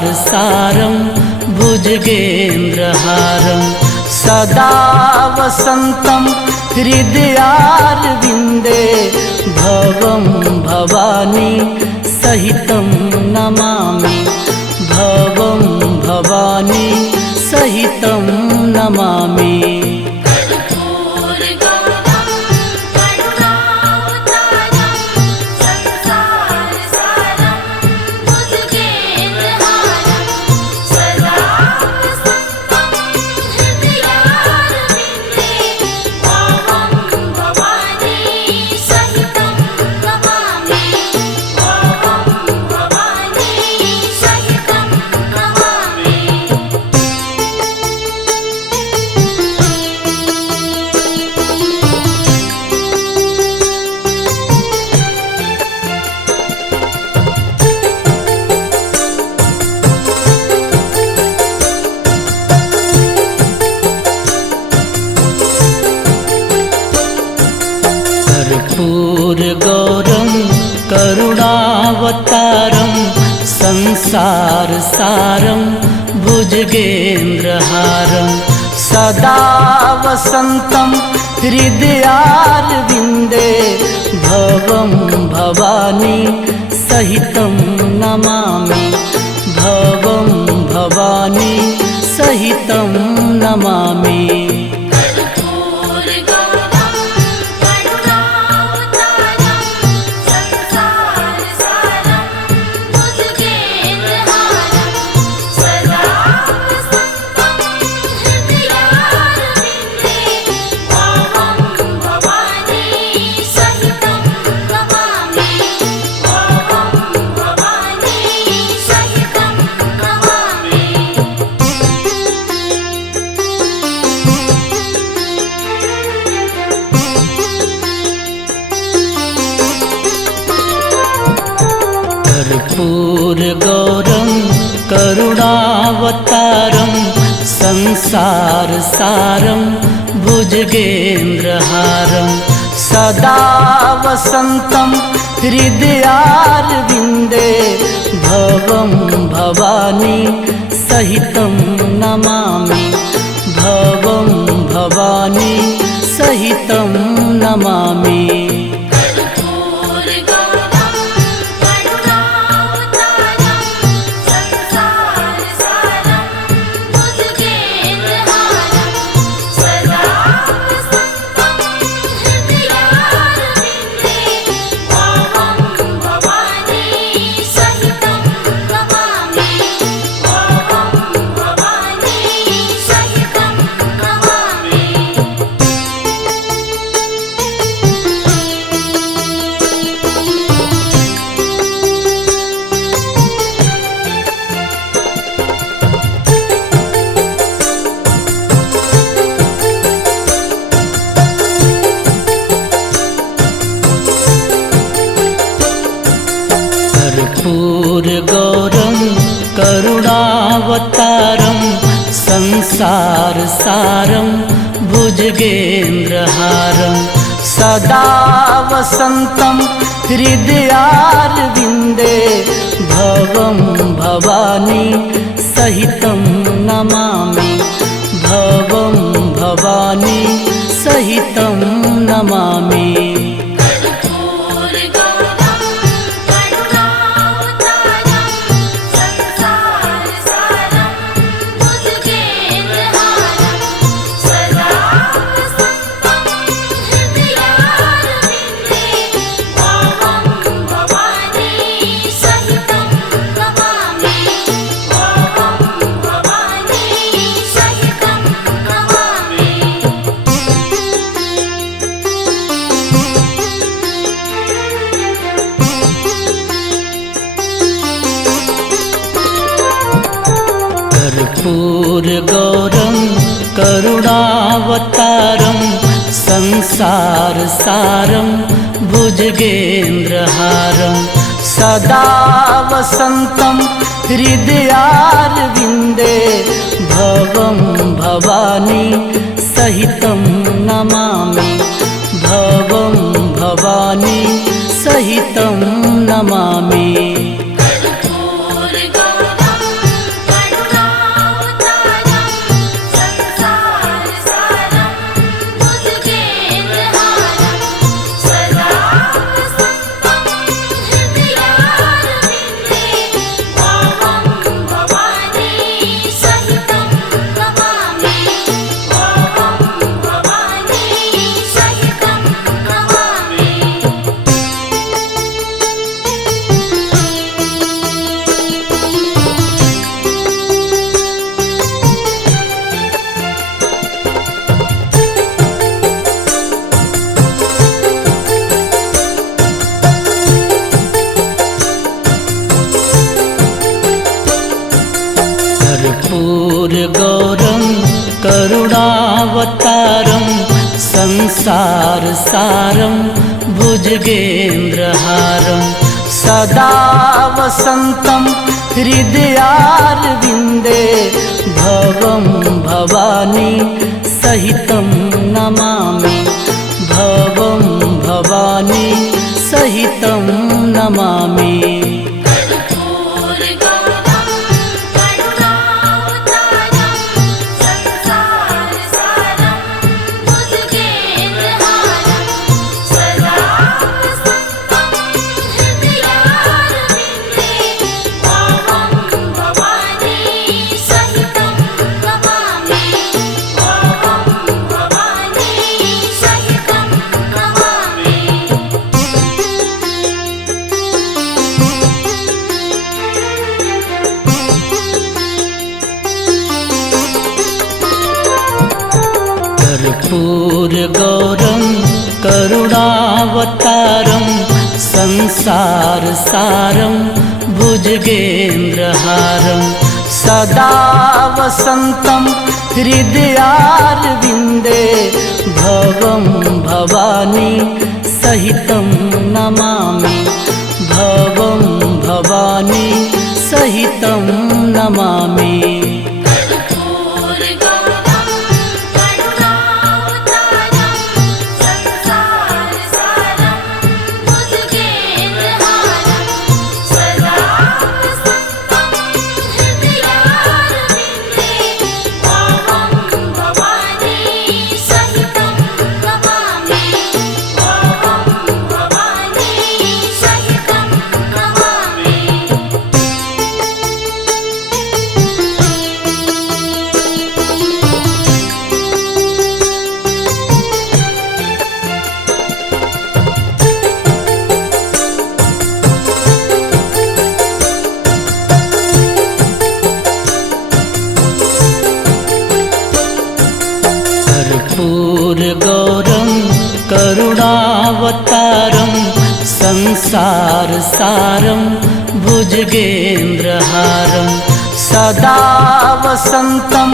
सारं भुजगेन्द्रहारं सदा वसन्तं हृदयारविन्दे भवं भवानी सहितं नमामि भवं भवानी सहितं नमामि। कर्पूरगौरं करुणावतारं संसारसारं भुजगेन्द्रहारं सदा वसन्तं हृदयारविन्दे भवं भवानी सहितं नमामि भवं भवानी सहितं नमामि। कर्पूरगौरं करुणावतारं संसारसारं भुजगेन्द्रहारं सदा वसन्तं हृदयारविन्दे भवं भवानी सहितं नमामि भवं भवानी सहितं नमामि। कर्पूरगौरं करुणावतारं संसारसारं भुजगेन्द्रहारं सदा वसन्तं हृदयारविन्दे भवं भवानी सहितं नमामि भवं भवानी सहितं नमामि। कर्पूरगौरं करुणावतारं संसारसारं भुजगेन्द्रहारं सदा वसन्तं हृदयारविन्दे भवं भवानी सहितं नमामि भवं भवानी सहितं नमामि। कर्पूरगौरं करुणावतारं संसारसारं भुजगेन्द्रहारं सदा वसन्तं हृदयारविन्दे भवं भवानी सहितं नमामि। कर्पूरगौरं करुणावतारं संसारसारं भुजगेन्द्रहारं सदा वसन्तं हृदयारविन्दे भवं भवानी सहितं नमामि भवं भवानी सहितं नमामि। कर्पूरगौरं कर्पूरगौरं करुणावतारं संसारसारं भुजगेन्द्रहारं सदा वसन्तं हृदयारविन्दे भवं भवानी सहितं नमामि भवं भवानी सहितं नमामि। कर्पूरगौरं करुणावतारं संसारसारं भुजगेन्द्रहारं सदा वसन्तं हृदयारविन्दे भवं भवानी सहितं नमामि भवं भवानी सहितं नमामि। कर्पूरगौरं करुणावतारं संसारसारं भुजगेन्द्रहारं सदा वसन्तं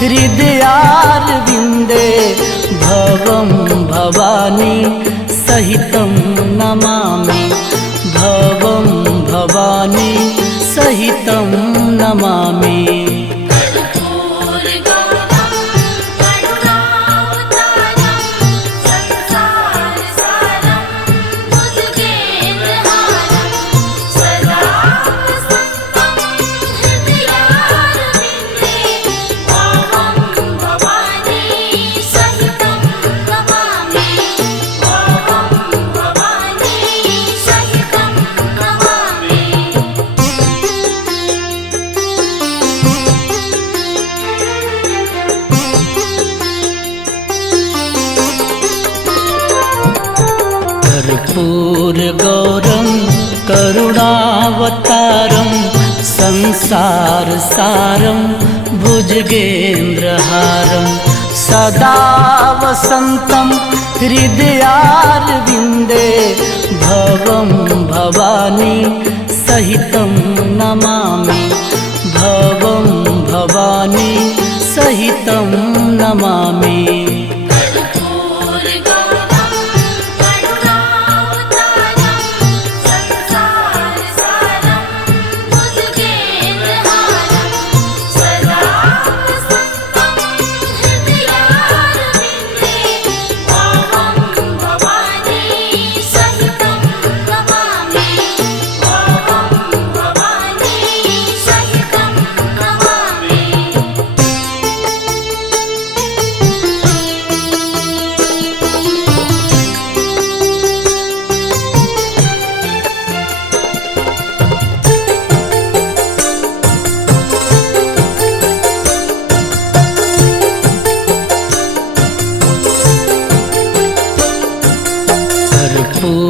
हृदयारविन्दे भवं भवानी सहितं नमामि भवं भवानी सहितं नमामि। कर्पूरगौरं करुणावतारं संसारसारं भुजगेन्द्रहारं सदा वसन्तं हृदयारविन्दे भवं भवानी सहितं नमामि भवं भवानी सहितं नमामि।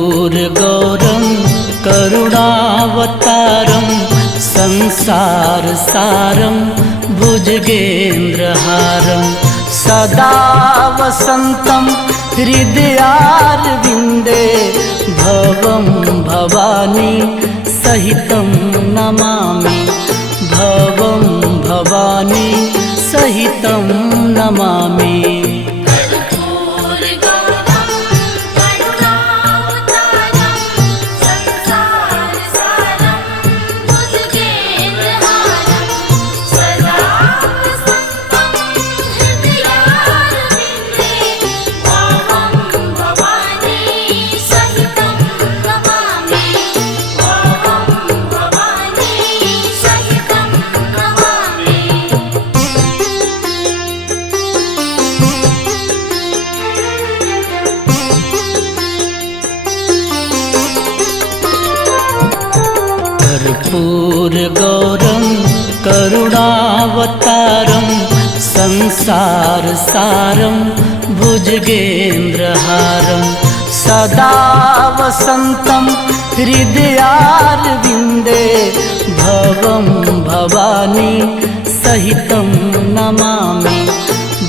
कर्पूरगौरं करुणावतारं संसारसारं भुजगेन्द्रहारं सदा वसन्तं हृदयारविन्दे भवं भवानी सहितं नमामि भवं भवानी नमामि। कर्पूरगौरं करुणावतारं संसारसारं भुजगेन्द्रहारं सदा वसन्तं हृदयारविन्दे भवं भवानी सहितं नमामि।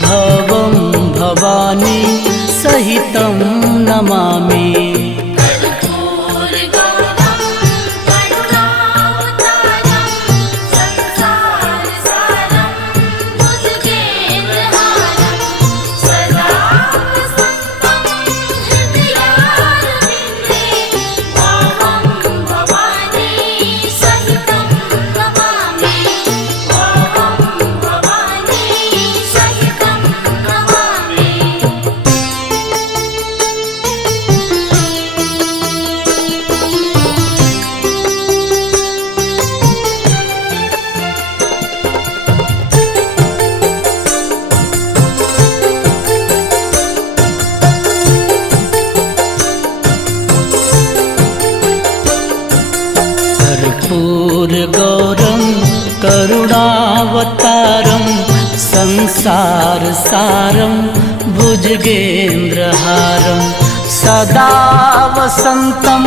भवं भवानी सहितं नमामि। कर्पूरगौरं करुणावतारं संसारसारं भुजगेन्द्रहारं सदा वसन्तं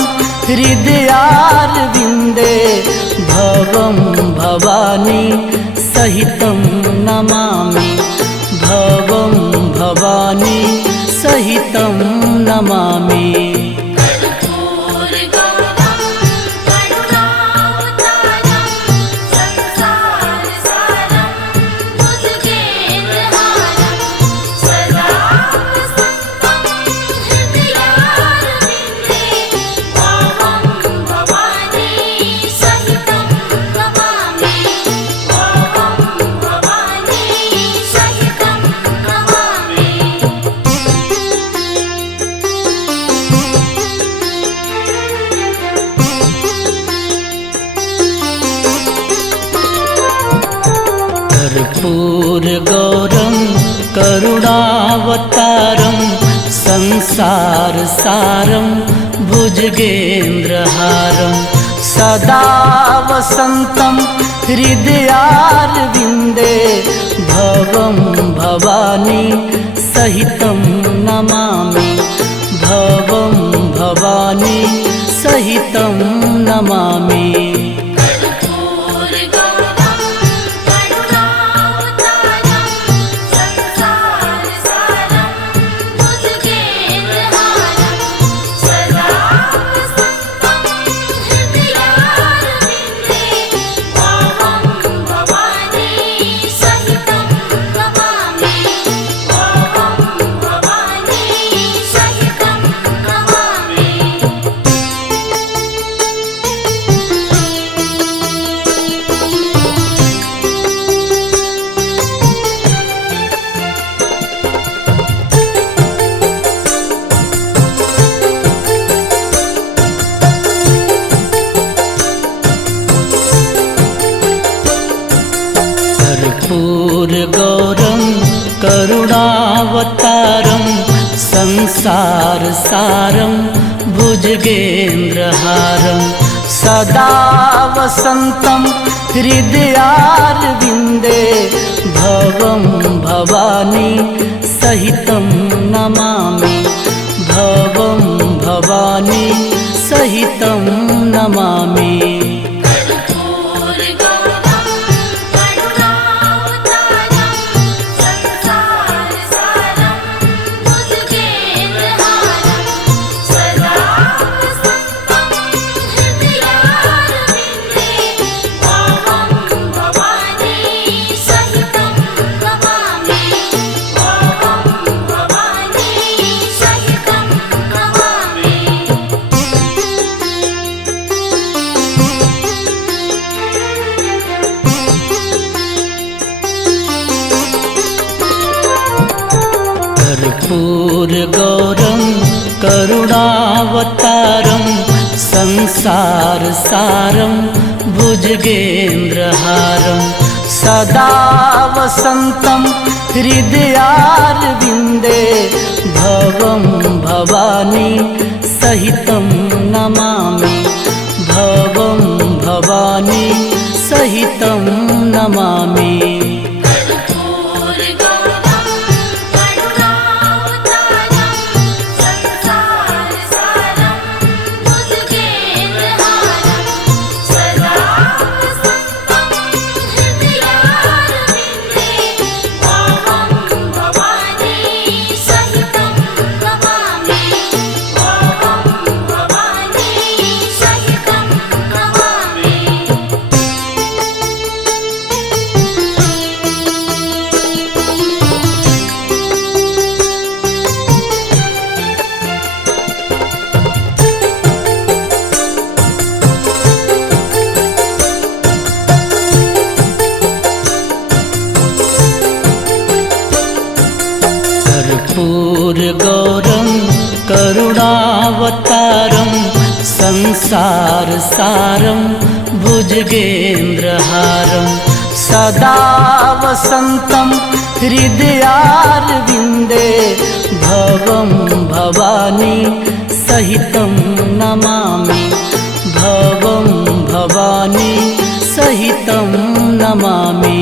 हृदयारविन्दे भवं भवानी सहितं नमामि। भवं भवानी सहितं नमामि। कर्पूरगौरं करुणावतारं संसारसारं भुजगेन्द्रहारं सदा वसन्तं हृदयारविन्दे भवं भवानी सहितं नमामि। भवं भवानी सहितं नमामि। कर्पूरगौरं करुणावतारं संसारसारं भुजगेन्द्रहारं सदा वसन्तं हृदयारविन्दे भवं भवानी सहितं नमामि। भवं भवानी सहितं नमामि। कर्पूरगौरं करुणावतारं संसारसारं भुजगेन्द्रहारं सदा वसन्तं हृदयारविन्दे भवं भवानी सहितं नमामि भवं भवानी सहितं नमामि। कर्पूरगौरं करुणावतारं संसारसारं भुजगेन्द्रहारं सदा वसन्तं हृदयारविन्दे भवं भवानी सहितं नमामि भवं भवानी सहितं नमामि।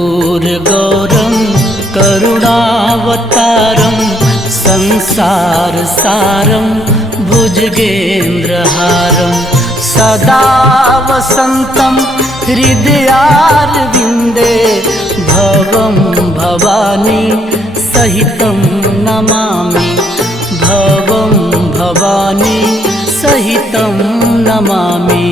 कर्पूरगौरं करुणावतारं संसारसारं भुजगेन्द्रहारं सदा वसन्तं हृदयारविन्दे भवं भवानी सहितं नमामि भवं भवानी सहितं नमामि।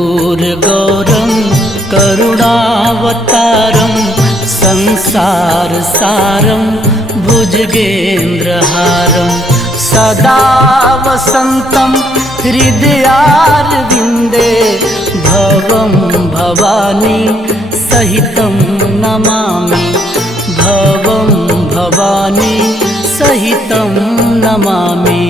कर्पूरगौरं करुणावतारं संसारसारं भुजगेन्द्रहारं सदा वसन्तं हृदयारविन्दे भवं भवानी सहितं नमामि भवं भवानी सहितं नमामि।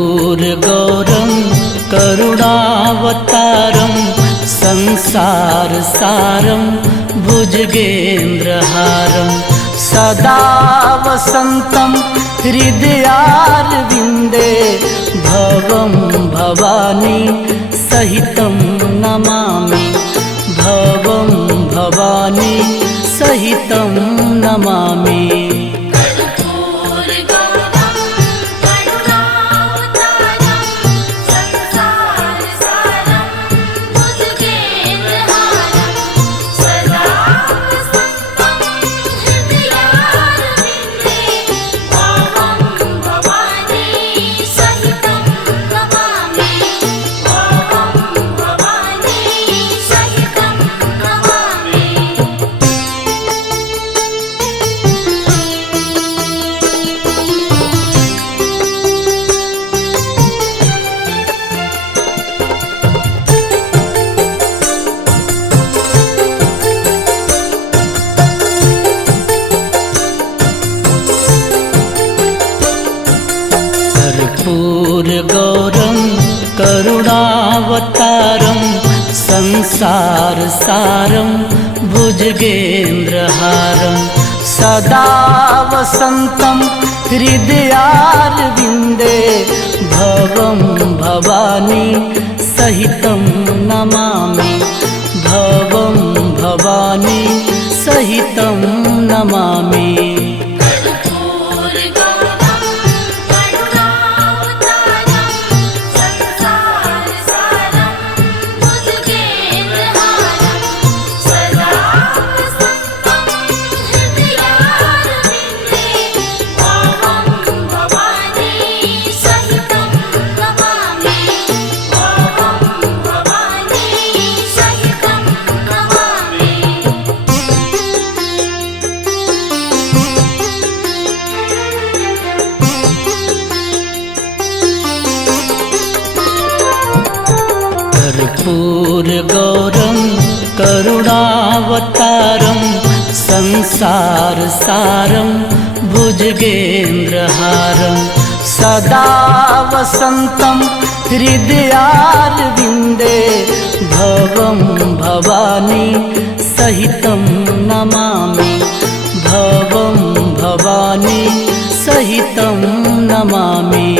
कर्पूरगौरं करुणावतारं संसारसारं भुजगेन्द्रहारं सदा वसन्तं हृदयारविन्दे भवं भवानी सहितं नमामि भवं भवानी कर्पूरगौरं करुणावतारं संसारसारं भुजगेन्द्रहारं सदा वसन्तं हृदयारविन्दे भवं भवानी सहितं नमामि भवं भवानी सहितं नमामि। कर्पूरगौरं करुणावतारं संसारसारं भुजगेन्द्रहारं सदा वसन्तं हृदयारविन्दे भवं भवानी सहितं नमामि भवं भवानी सहितं नमामि।